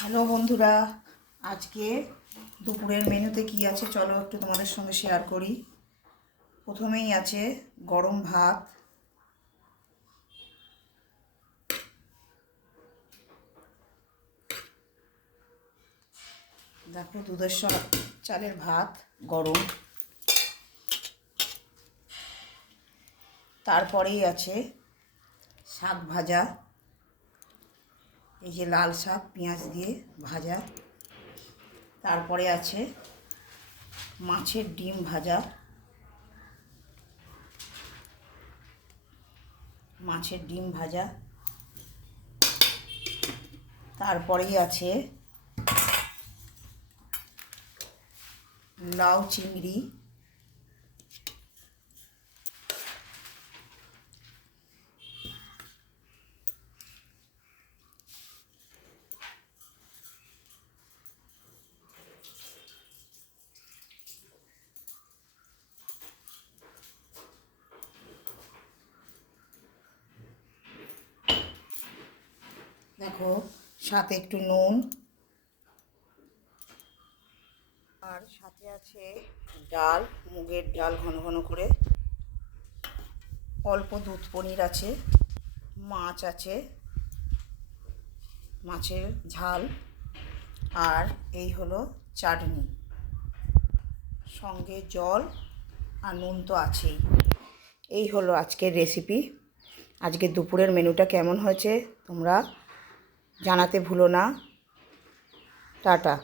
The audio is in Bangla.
হ্যালো বন্ধুরা, আজকে দুপুরের মেনুতে কি আছে চলো একটু তোমাদের সঙ্গে শেয়ার করি। প্রথমেই আছে গরম ভাত, দেখো দুধের চালের ভাত গরম। তারপরেই আছে শাক ভাজা, এই যে লাল শাক পেঁয়াজ দিয়ে ভাজা। তারপরে আছে মাছের ডিম ভাজা, মাছের ডিম ভাজা। তারপরেই আছে লাউ চিংড়ি, দেখো সাথে একটু নুন, আর সাথে আছে ডাল, মুগের ডাল ঘন ঘন করে, অল্প দুধ পনির আছে, মাছ আছে, মাছের ঝাল, আর এই হলো চাটনি, সঙ্গে জল আর নুন তো আছেই। এই হলো আজকের রেসিপি। আজকে দুপুরের মেনুটা কেমন হয়েছে তোমরা জানাতে ভুলো না। টাটা।